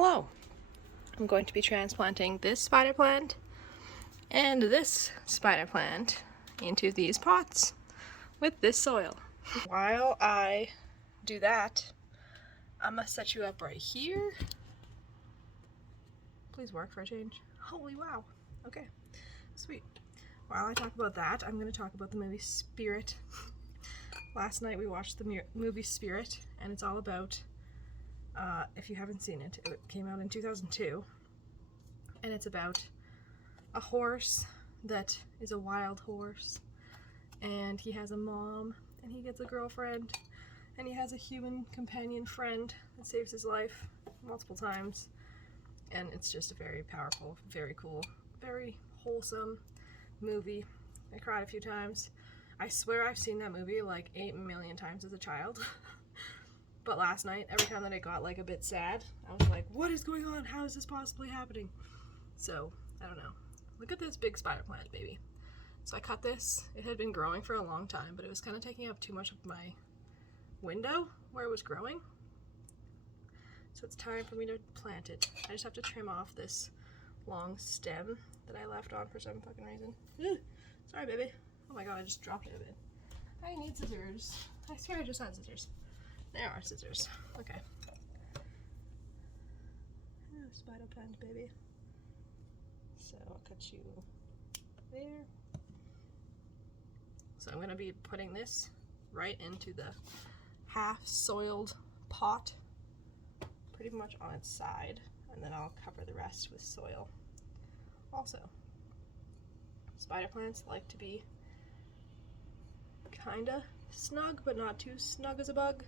Hello! I'm going to be transplanting this spider plant and this spider plant into these pots with this soil. While I do that, I'm gonna set you up right here. Please work for a change. Holy wow. Okay, sweet. While I talk about that, I'm gonna talk about the movie Spirit. Last night we watched the movie Spirit, and it's all about, if you haven't seen it, it came out in 2002, and it's about a horse that is a wild horse, and he has a mom, and he gets a girlfriend, and he has a human companion friend that saves his life multiple times, and it's just a very powerful, very cool, very wholesome movie. I cried a few times. I swear I've seen that movie like 8 million times as a child. But last night, every time that I got like a bit sad, I was like, what is going on? How is this possibly happening? So, I don't know. Look at this big spider plant, baby. So I cut this. It had been growing for a long time, but it was kind of taking up too much of my window where it was growing. So it's time for me to plant it. I just have to trim off this long stem that I left on for some fucking reason. Ugh. Sorry, baby. Oh my god, I just dropped it a bit. I need scissors. I swear I just had scissors. There are scissors. Okay. Oh, spider plant, baby. So I'll cut you there. So I'm going to be putting this right into the half-soiled pot, pretty much on its side, and then I'll cover the rest with soil. Also, spider plants like to be kinda snug, but not too snug as a bug,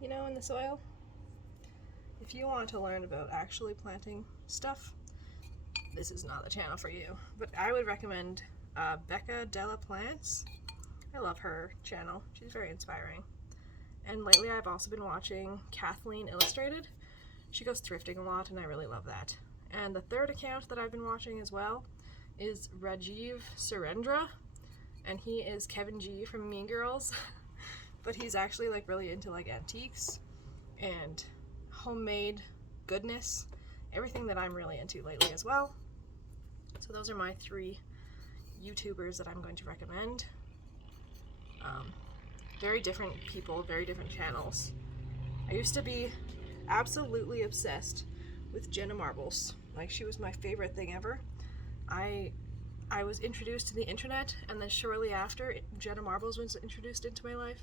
you know, in the soil. If you want to learn about actually planting stuff, this is not the channel for you, but I would recommend Becca Della Plants. I love her channel. She's very inspiring. And lately I've also been watching Kathleen Illustrated. She goes thrifting a lot and I really love that. And the third account that I've been watching as well is Rajiv Surendra, and he is Kevin G from Mean Girls. But he's actually like really into like antiques and homemade goodness, everything that I'm really into lately as well. So those are my 3 YouTubers that I'm going to recommend. Very different people, very different channels. I used to be absolutely obsessed with Jenna Marbles. Like, she was my favorite thing ever. I was introduced to the internet, and then shortly after, Jenna Marbles was introduced into my life,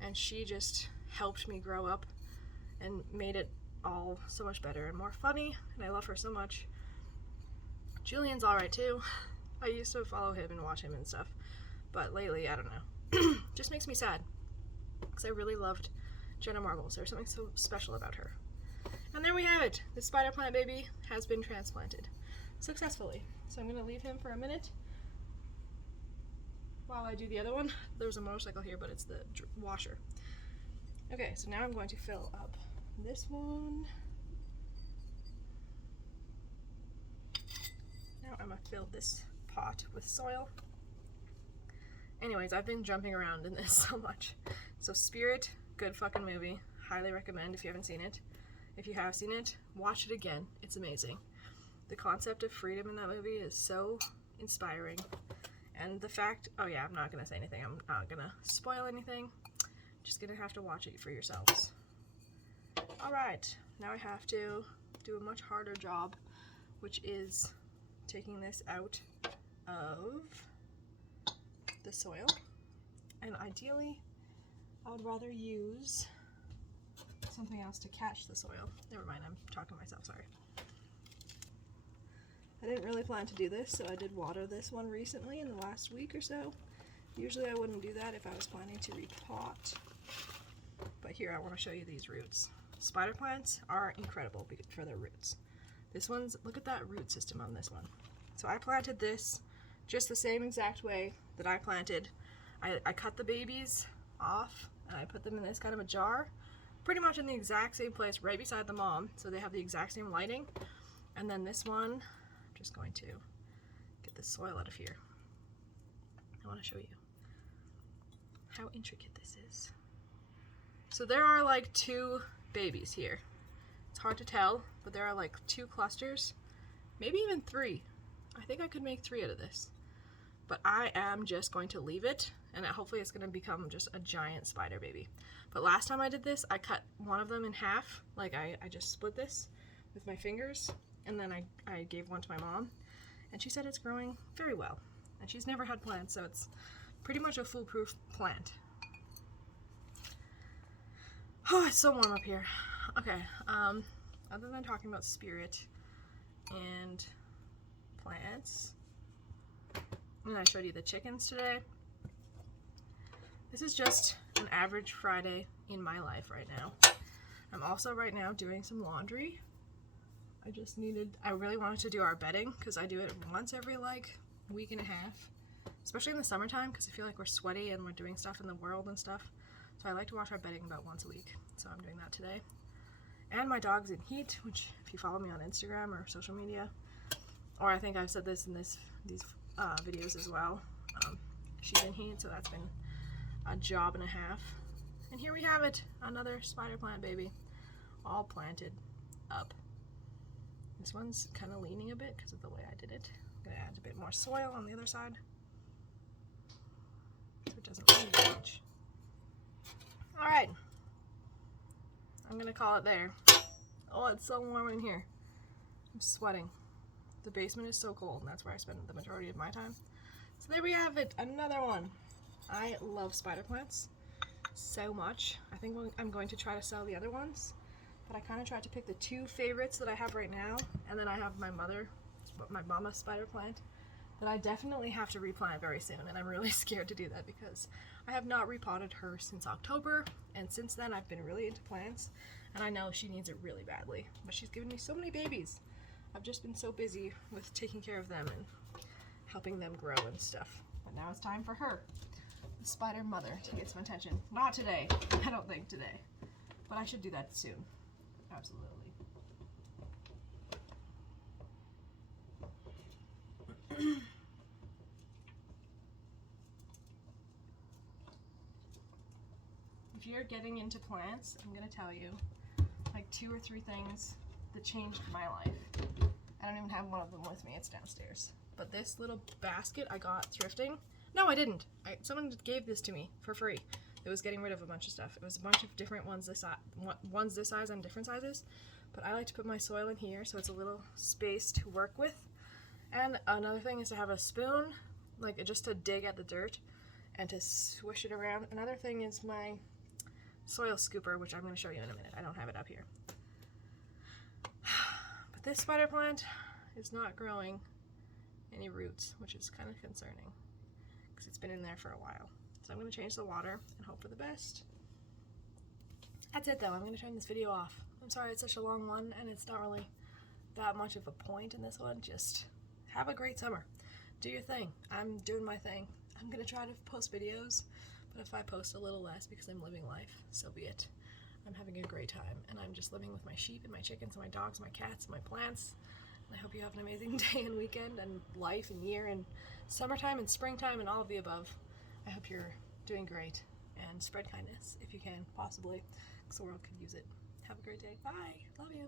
and she just helped me grow up and made it all so much better and more funny, and I love her so much. Julian's alright too. I used to follow him and watch him and stuff, but lately, I don't know. Just makes me sad, because I really loved Jenna Marbles. There's something so special about her. And there we have it. The spider plant baby has been transplanted successfully. So I'm going to leave him for a minute while I do the other one. There's a motorcycle here, but it's the washer. Okay, so now I'm going to fill up this one. Now I'm going to fill this pot with soil. Anyways, I've been jumping around in this so much. So Spirit, good fucking movie. Highly recommend if you haven't seen it. If you have seen it, watch it again. It's amazing. The concept of freedom in that movie is so inspiring. And the fact, oh yeah, I'm not going to say anything. I'm not going to spoil anything. Just going to have to watch it for yourselves. Alright, now I have to do a much harder job, which is taking this out of the soil. And ideally, I would rather use something else to catch the soil. Never mind, I'm talking to myself, sorry. I didn't really plan to do this, so I did water this one recently in the last week or so. Usually I wouldn't do that if I was planning to repot. But here, I want to show you these roots. Spider plants are incredible for their roots. This one's, look at that root system on this one. So I planted this just the same exact way that I planted. I cut the babies off and I put them in this kind of a jar, pretty much in the exact same place right beside the mom, so they have the exact same lighting. And then this one, I'm just going to get the soil out of here. I want to show you how intricate this is. So there are like 2 babies here. It's hard to tell, but there are like 2 clusters, maybe even 3. I think I could make 3 out of this. But I am just going to leave it, and hopefully it's going to become just a giant spider baby. But last time I did this, I cut one of them in half. Like I just split this with my fingers, and then I gave one to my mom, and she said it's growing very well. And she's never had plants, so it's pretty much a foolproof plant. Oh, it's so warm up here. Okay, other than talking about spirit and plants, and I showed you the chickens today, this is just an average Friday in my life right now. I'm also right now doing some laundry. I really wanted to do our bedding because I do it once every like week and a half, especially in the summertime because I feel like we're sweaty and we're doing stuff in the world and stuff. So I like to wash our bedding about once a week. So I'm doing that today. And my dog's in heat, which if you follow me on Instagram or social media, or I think I've said this in these videos as well, she's in heat, so that's been a job and a half. And here we have it, another spider plant baby, all planted up. This one's kind of leaning a bit because of the way I did it. I'm gonna add a bit more soil on the other side so it doesn't lean too much. All right, I'm gonna call it there. Oh, it's so warm in here. I'm sweating. The basement is so cold, and that's where I spend the majority of my time. So there we have it, another one. I love spider plants so much. I think I'm going to try to sell the other ones, but I kind of tried to pick the 2 favorites that I have right now, and then I have my mama spider plant that I definitely have to replant very soon, and I'm really scared to do that because I have not repotted her since October, and since then I've been really into plants, and I know she needs it really badly, but she's given me so many babies. I've just been so busy with taking care of them and helping them grow and stuff. But now it's time for her, the spider mother, to get some attention. Not today, I don't think today, but I should do that soon. Absolutely. If you're getting into plants, I'm gonna tell you like 2 or 3 things that changed my life. I don't even have one of them with me, it's downstairs. But this little basket I got thrifting. No, I didn't. Someone gave this to me for free. It was getting rid of a bunch of stuff. It was a bunch of different ones this size and different sizes. But I like to put my soil in here so it's a little space to work with. And another thing is to have a spoon, like just to dig at the dirt and to swish it around. Another thing is my soil scooper, which I'm going to show you in a minute. I don't have it up here. But this spider plant is not growing any roots, which is kind of concerning because it's been in there for a while. So I'm going to change the water and hope for the best. That's it though. I'm going to turn this video off. I'm sorry it's such a long one and it's not really that much of a point in this one. Just have a great summer. Do your thing. I'm doing my thing. I'm going to try to post videos, but if I post a little less because I'm living life, so be it. I'm having a great time, and I'm just living with my sheep and my chickens and my dogs, my cats, my plants. And I hope you have an amazing day and weekend and life and year and summertime and springtime and all of the above. I hope you're doing great, and spread kindness if you can, possibly, because the world could use it. Have a great day. Bye. Love you.